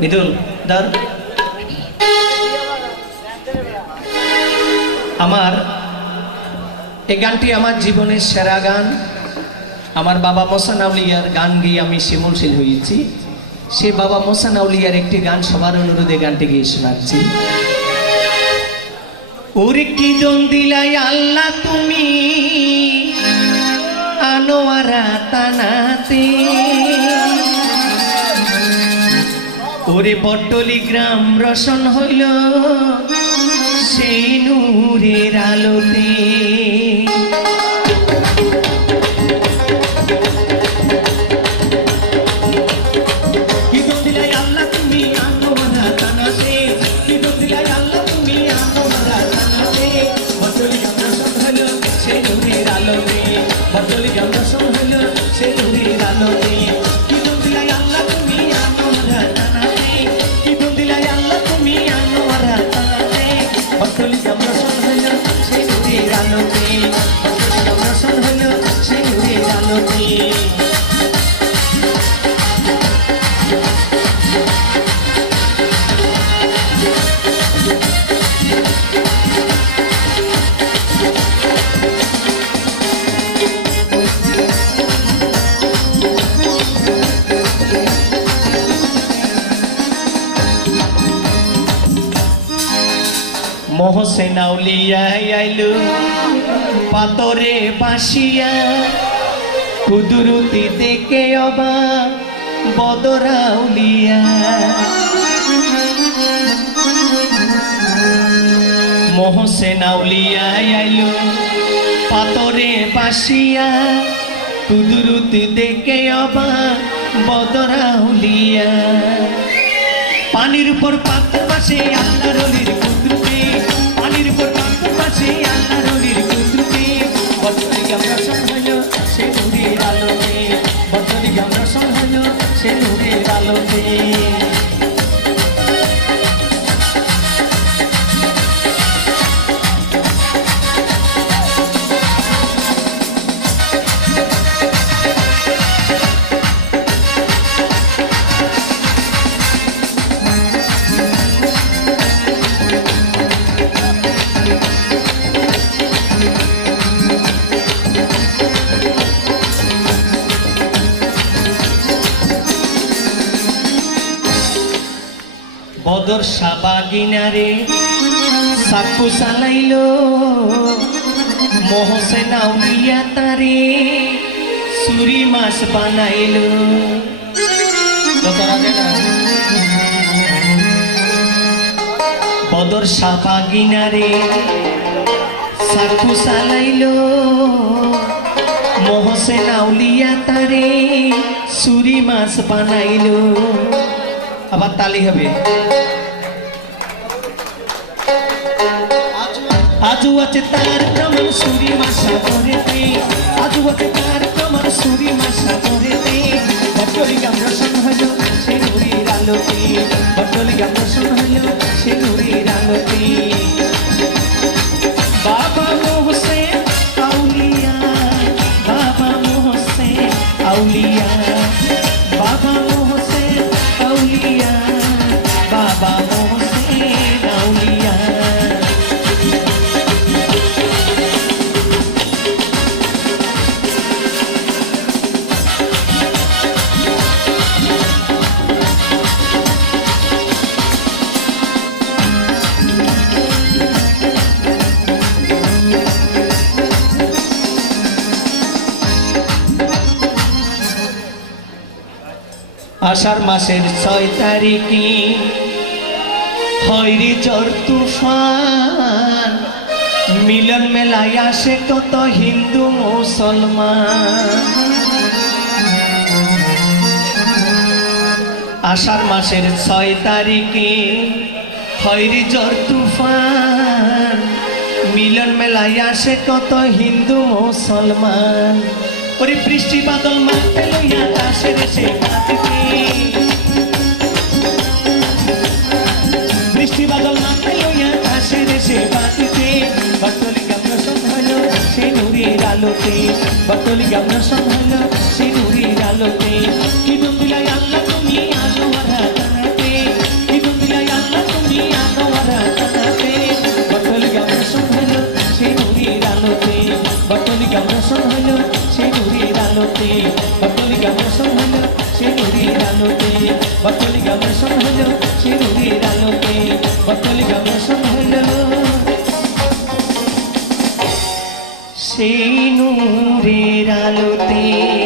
মিদুল দার আমার এই গানটি আমার জীবনের সেরা গান। আমার বাবা মোসান আউলিয়ার গান গিয়ে আমি শিমুলশীল হয়েছি। সে বাবা মোসান আউলিয়ার একটি গান সবার অনুরোধে গানটি গিয়ে শোনাচ্ছি। ওরে কি দন দিলাই আল্লাহ তুমি আনোয়ারা তানাতে, ওরে পট্টলি গ্রাম রসন হইল সেই নূরের আলোতে। কি দন দিলাই আল্লাহ তুমি আনোয়ারা তানাতে, কি দন দিলাই আল্লাহ তুমি আনোয়ারা তানাতে, পট্টলি গ্রাম রসন হইল সেই নূরের আলোতে, পট্টলি গ্রাম রসন হইল সেই নূরের আলোতে। কি দন দিলাই আল্লাহ তুমি আনোয়ারা তানাতে, কি দন দিলাই আল্লাহ তুমি আনোয়ারা তানাতে, পট্টলি গ্রাম রসন হইল সেই নূরের আলোতে, পট্টলি গ্রাম রসন হইল সেই নূরের আলোতে। মোহসেন আউলিয়া আইলো পাতরে বাসিয়া, কুদরতি দেখে অবাক বদর আউলিয়া। মোহসেন আউলিয়া আইলো পাতরে বাসিয়া, কুদরতি দেখে অবাক বদর আউলিয়া। পানির উপর পাথর বাসে আল্লাহর ওলির কুদরতে, পানির উপর পাথর বাসে আল্লাহর ওলির কুদরতে, পট্টলি গ্রাম রসন হইল সে নূরের আলোতে, পট্টলি গ্রাম রসন হইল সে নূরের আলোতে। বদর সাবাগিনারে সাকু চালাইল, মোহসেন আউলিয়া তারে সুরি মাছ বানাইল। বদর সাবাগিনারে সাকু চালাইল, মোহসেন আউলিয়া তারে সুরি মাছ বানাইল। আবার তালি হবে। আজু আছে তার প্রমাণ সুরি মাসা করেতে, আজু আছে তার প্রমাণ সুরি মাসা করেতে, পট্টলি গ্রাম রসন হইল সে নূরের আলোতে, পট্টলি গ্রাম রসন হইল সে নূরের আলোতে। বাবা মোহসেন আউলিয়া, বাবা মোহসেন আউলিয়া, বাবা মোহসেন আউলিয়া, বাবা মোহসেন আউলিয়া। আষাঢ় মাসের 6 তারিখে হয়রি ঝড় তুফান, মিলন মেলায় আসে কত হিন্দু মুসলমান। আষাঢ় মাসের 6 তারিখে হয়রি ঝড় তুফান, মিলন মেলায় আসে কত হিন্দু মুসলমান। ওরে বৃষ্টি বাদল মাঠে লইয়া আকাশের সে মাটিতে, বৃষ্টি বাদল মাঠে লইয়া আকাশের সে মাটিতে, পট্টলি গ্রাম রসন হইল সে নূরের আলোতে, পট্টলি গ্রাম রসন হইল সে নূরের আলোতে। কি দন দিলাই আল্লাহ তুমি আনোয়ারা তানাতে, অট্টালিকা বসন হলো সে নদীর আলোতে, অট্টালিকা বসন হলো সে নদীর আলোতে, অট্টালিকা বসন হলো সেই নূরের আলোতে।